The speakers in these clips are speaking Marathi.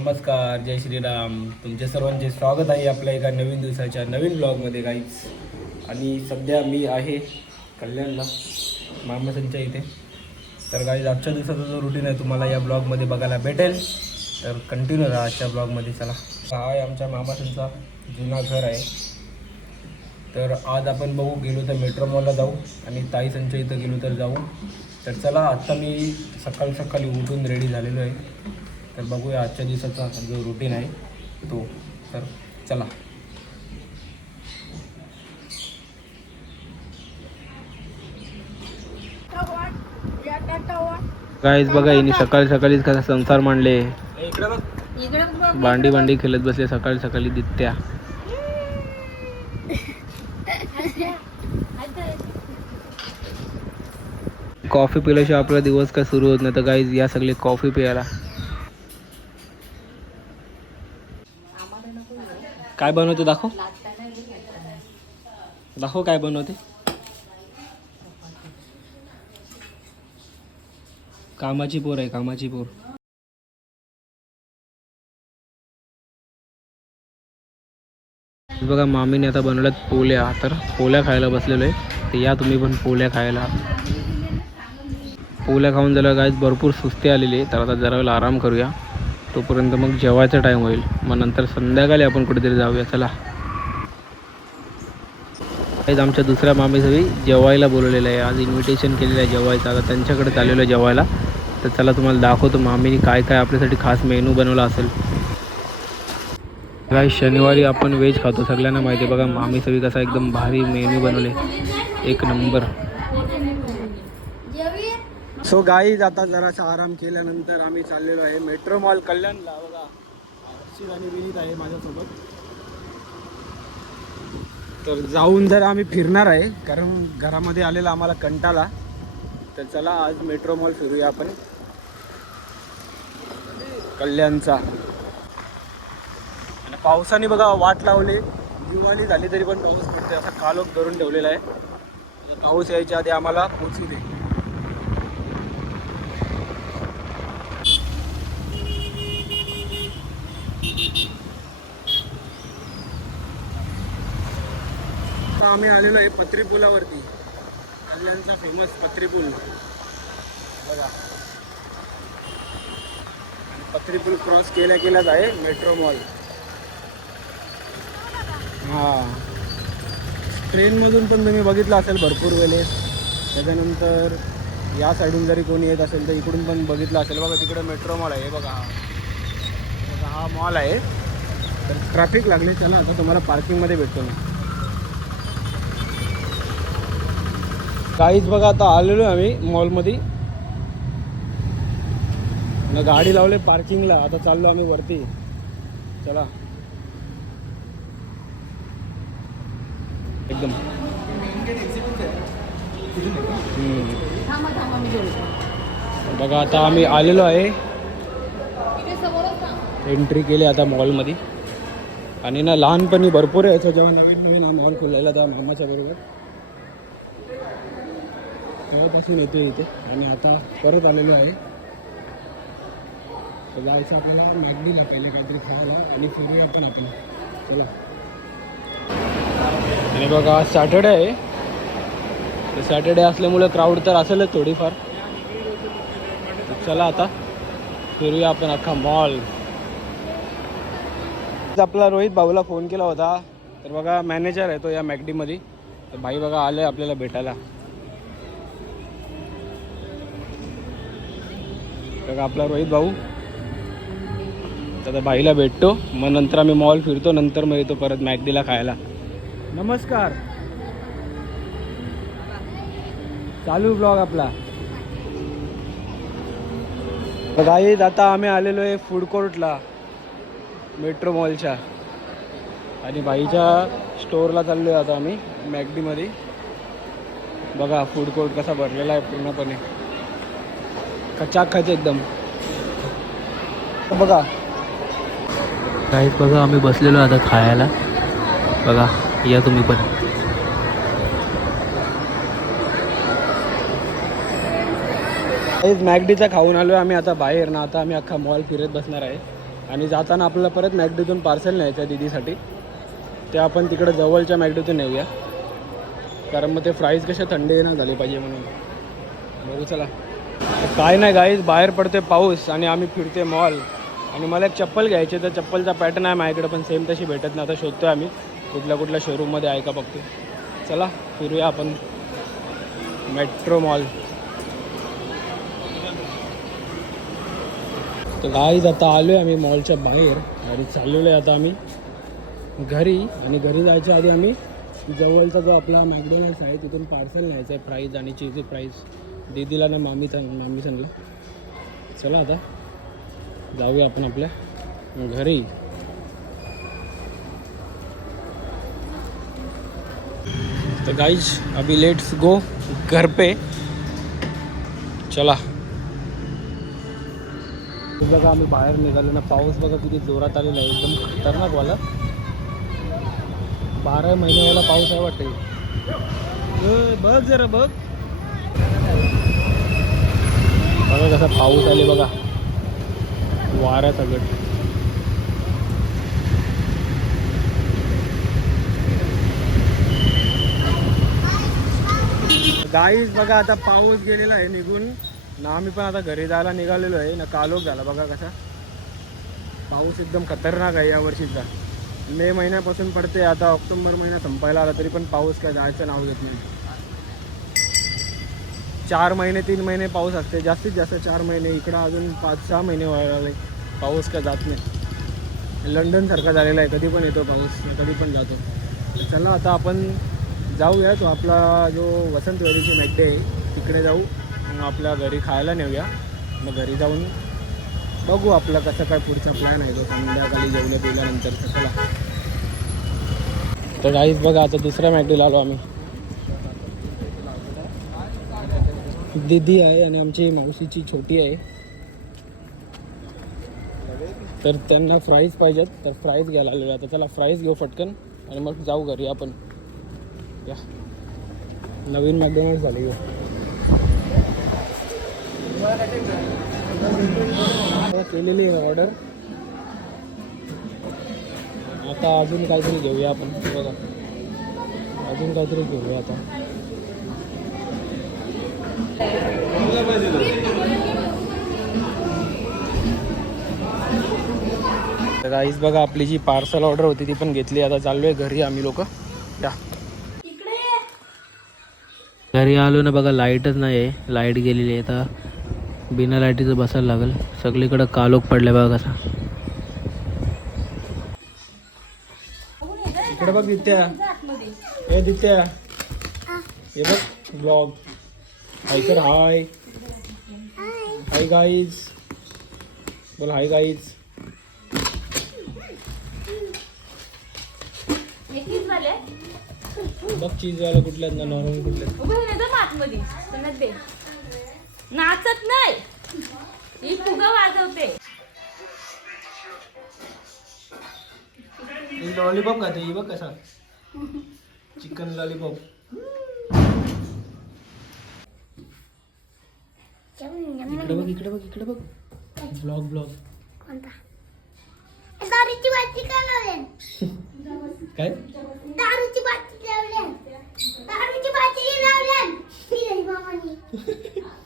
नमस्कार, जय श्रीराम. तुमच्या सर्वांचे स्वागत आहे आपल्या एका नवीन दिवसाच्या नवीन ब्लॉगमध्ये गाईज. आणि सध्या मी आहे कल्याणला मामासांच्या इथे. तर गाईज आजच्या दिवसाचा जो रुटीन आहे तुम्हाला या ब्लॉगमध्ये बघायला भेटेल, तर कंटिन्यू राहा आजच्या ब्लॉगमध्ये. चला, हा आहे आमच्या मामासांचा जुना घर आहे. तर आज आपण बघू, गेलो तर मेट्रो मॉलला जाऊ आणि ताई संच्या इथं गेलो तर जाऊ. तर चला, आत्ता मी सकाळी उठून रेडी झालेलो आहे. तर बघूया आजच्या दिवसाचा जो रुटीन आहे तो. तर चला. गाईज बघा, हिने सकाळीच कसा संसार मांडले. भांडी खेळत बसले सकाळी दित्या. कॉफी पिल्याशिवाय आपला दिवस काय सुरू होत नाही. तर गाईज या सगळे कॉफी प्यायला. काय बनवते दाखव काय बनवते. कामाची पोर आहे, कामाची पोर. बघा, मामीने आता बनवल्यात पोल्या. तर पोल्या खायला बसलेलो आहे. तर या तुम्ही पण पोल्या खायला. पोल्या खाऊन झालं गाईज भरपूर सुस्ती आलेली आहे. तर आता जरा वेळ आराम करूया, तोपर्यंत मग जेवायचा टाईम होईल. मग नंतर संध्याकाळी आपण कुठेतरी जाऊया. चला. आमच्या दुसऱ्या मामीसवी जेवायला बोलवलेलं आहे. आज इन्व्हिटेशन केलेलं आहे जेवायचं. आता त्यांच्याकडे चाललेलं आहे जेवायला. तर चला तुम्हाला दाखवतो मामीने काय आपल्यासाठी खास मेनू बनवला असेल. काही शनिवारी आपण व्हेज खातो, सगळ्यांना माहिती आहे. बघा मामीसवी कसा एकदम भारी मेनू बनवले, एक नंबर. सो गाईज, आता जरासा आराम केल्यानंतर आम्ही चाललेलो आहे मेट्रो मॉल कल्याणला. बघा, हर्षित आणि विनीत आहे माझ्यासोबत. तर जाऊन जर आम्ही फिरणार आहे, कारण घरामध्ये आलेला आम्हाला कंटाळा. तर चला आज मेट्रो मॉल फिरूया आपण कल्याणचा. आणि पावसाने बघा वाट लावली, दिवाळी झाली तरी पण पाऊस पडते. असा कालोख धरून ठेवलेला आहे. पाऊस यायच्या आधी आम्हाला पोचू दे. आम्ही आलेलो आहे पत्री पुलावरती, कल्याणचा फेमस पत्री पूल. बघा, पत्री पूल क्रॉस केल्याच आहे मेट्रो मॉल. हां, ट्रेनमधून पण तुम्ही बघितलं असेल भरपूर वेळेस. त्याच्यानंतर या साईडून जरी कोणी येत असेल तर इकडून पण बघितलं असेल. बघा तिकडे मेट्रो मॉल आहे. बघा हा मॉल आहे. तर ट्रॅफिक लागले. चला आता तुम्हाला पार्किंगमध्ये भेटतो मी. काहीच बघा, आता आलेलो आहे आम्ही मॉलमध्ये. गाडी लावले पार्किंगला. आता चाललो आम्ही वरती. चला. एकदम बघा, आता आम्ही आलेलो आहे. एंट्री केली आता मॉलमध्ये. आणि ना लहानपणी भरपूर यायचं जेव्हा नवीन हा मॉल खुललेला तेव्हा मामाच्या बरोबर. तेव्हापासून येतो इथे. आणि आता परत आलेलो आहे. तर जायचं आपल्याला मॅगडीला पहिले काहीतरी खायला आणि फिरूया आपण आपलं. चला. आणि बघा आज सॅटर्डे आहे. तर सॅटर्डे असल्यामुळे क्राऊड तर असेलच थोडीफार. तर चला आता फिरूया आपण अख्खा मॉल. आपला रोहित भाऊला फोन केला होता. तर बघा मॅनेजर आहे तो या मॅगडीमध्ये. तर भाई बघा आले आपल्याला भेटायला. बघा आपला रोहित भाऊ. आता बाईला भेटतो, मग नंतर आम्ही मॉल फिरतो. नंतर मग येतो परत मॅगडीला खायला. नमस्कार. चालू ब्लॉग आपला. गाईज आता आम्ही आलेलो आहे फूड कोर्टला मेट्रो मॉलच्या. आणि बाईच्या स्टोअरला चाललो आहे आता आम्ही मॅगडीमध्ये. बघा फूड कोर्ट कसा भरलेला आहे पूर्णपणे, खचाखच एकदम. बघा काहीच बघा, आम्ही बसलेलो आता खायला. बघा या तुम्ही पण. मॅगडीचा खाऊन आलो आम्ही आता बाहेर ना. आता आम्ही अख्खा मॉल फिरत बसणार आहे. आणि जाताना आपल्याला परत मॅकडीतून पार्सल न्यायचं आहे दीदीसाठी. ते आपण तिकडं जवळच्या मॅकडीतून नेऊया, कारण मग ते फ्राईज कशा थंडी नाही झाली पाहिजे म्हणून. बघू चला. काय नाही गाईज, बाहेर पडते पाऊस आणि आम्ही फिरते मॉल. आणि मला एक चप्पल घ्यायची, तर चप्पलचा पॅटर्न आहे माझ्याकडे, पण सेम तशी भेटत नाही. आता शोधतो आहे आम्ही कुठल्या शोरूममध्ये आहे का बघतो. चला फिरूया आपण मेट्रो मॉल. तर गाईज आता आलो आहे आम्ही मॉलच्या बाहेर आणि चाललेलो आहे आता आम्ही घरी. आणि घरी जायच्या आधी आम्ही जवळचा जो आपला मॅकडॉनल्ड्स आहे तिथून पार्सल न्यायचं आहे, फ्राईज आणि चीजी फ्राईज दीदीला ना मामी सांगलं. चला आता जाऊया आपण आपल्या घरी. तो गाइज अभी लेट्स गो घर पे. चला. बघा आम्ही बाहेर निघालो ना, पाऊस बघा किती जोरात आलेला आहे, एकदम खतरनाक वाला. 12 महिन्यावाला पाऊस आहे वाटते. बघ जरा बघ, बघा कसा पाऊस आले बघा, वाऱ्याचा गट. गाईज बघा आता पाऊस गेलेला आहे निघून ना, आम्ही पण आता घरी जायला निघालेलो आहे ना. कालोख झाला बघा कसा पाऊस, एकदम खतरनाक आहे या वर्षीचा. मे महिन्यापासून पडते, आता ऑक्टोबर महिना संपायला आला तरी पण पाऊस काय जायचं नाव घेत नाही. 4 महिने 3 महिने पाऊस असते, जास्तीत जास्त 4 महिने. इकडं अजून 5-6 महिने व्हायला लागले, पाऊस काय जात नाही. लंडनसारखा झालेला आहे, कधी पण येतो पाऊस, कधी पण जातो. चला आता आपण जाऊया, तो आपला जो वसंतवाडीची मॅकडे आहे तिकडे जाऊ, मग आपल्या घरी खायला नेऊया. मग घरी जाऊन बघू आपला कसं काय पुढचा प्लॅन आहे तो संध्याकाळी जेवणे पिल्यानंतर. चला. तर गाईज बघा आता दुसऱ्या मॅकडीला आलो आम्ही. दीदी आहे आणि आमची मावशीची छोटी आहे, तर त्यांना फ्राईज पाहिजेत, तर फ्राईज घ्यायला आलेलो. आता चला फ्राईज घेऊ फटकन आणि मग जाऊ घरी आपण. या नवीन मॅकडॉनल्ड्स झाली केलेली आहे ऑर्डर. आता अजून काहीतरी घेऊया आपण. बघा अजून काहीतरी घेऊया आता. गाईस बघा आपली जी पार्सल ऑर्डर होती ती पण घेतली. आता चाललो आहे घरी आम्ही लोक. या घरी आलो ना, बघा लाईटच नाही आहे, लाईट गेलेली आहे. आता बिना लाईटीचं बसायला लागेल. सगळीकडं कालोख पडलं बघा कसा. इकडे बघ दित्या, हे दित्या हे बघ ब्लॉग. हाय कर, हाय हाय गाईज बोल, हाय गाईज. बघ चीजवाला कुठल्यात ना नॉर्मल कुठल्यात. नाचत नाही, ही फुगा वाजवते. लॉलीपॉप खाते ही बघ कसा, चिकन लॉलीपॉप. इकडे बघ, इकडे बघ, इकडे बघ. ब्लॉग ब्लॉग दारूची बाटली का लावली? काय दारूची बाटली लावली. दारूची बाटली लावली. ही मामानी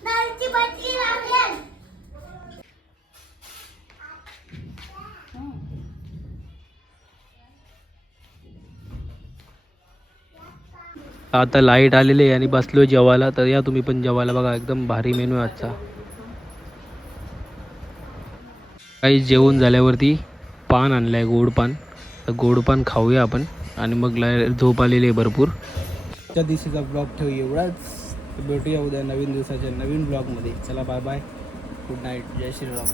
दारूची बाटली लावली. आता लाईट आलेली आहे आणि बसलो जेवायला. तर या तुम्ही पण जेवायला. बघा एकदम भारी मेनू आहे आजचा. काही जेवण झाल्यावरती पान आणलाय, गोड पान. तर गोड पान खाऊया आपण आणि मग झोप आलेली आहे भरपूर. त्या दिवशीचा ब्लॉग ठेवू एवढाच. भेटूया उद्या नवीन दिवसाच्या नवीन ब्लॉगमध्ये. चला बाय बाय, गुड नाईट, जय श्रीराम.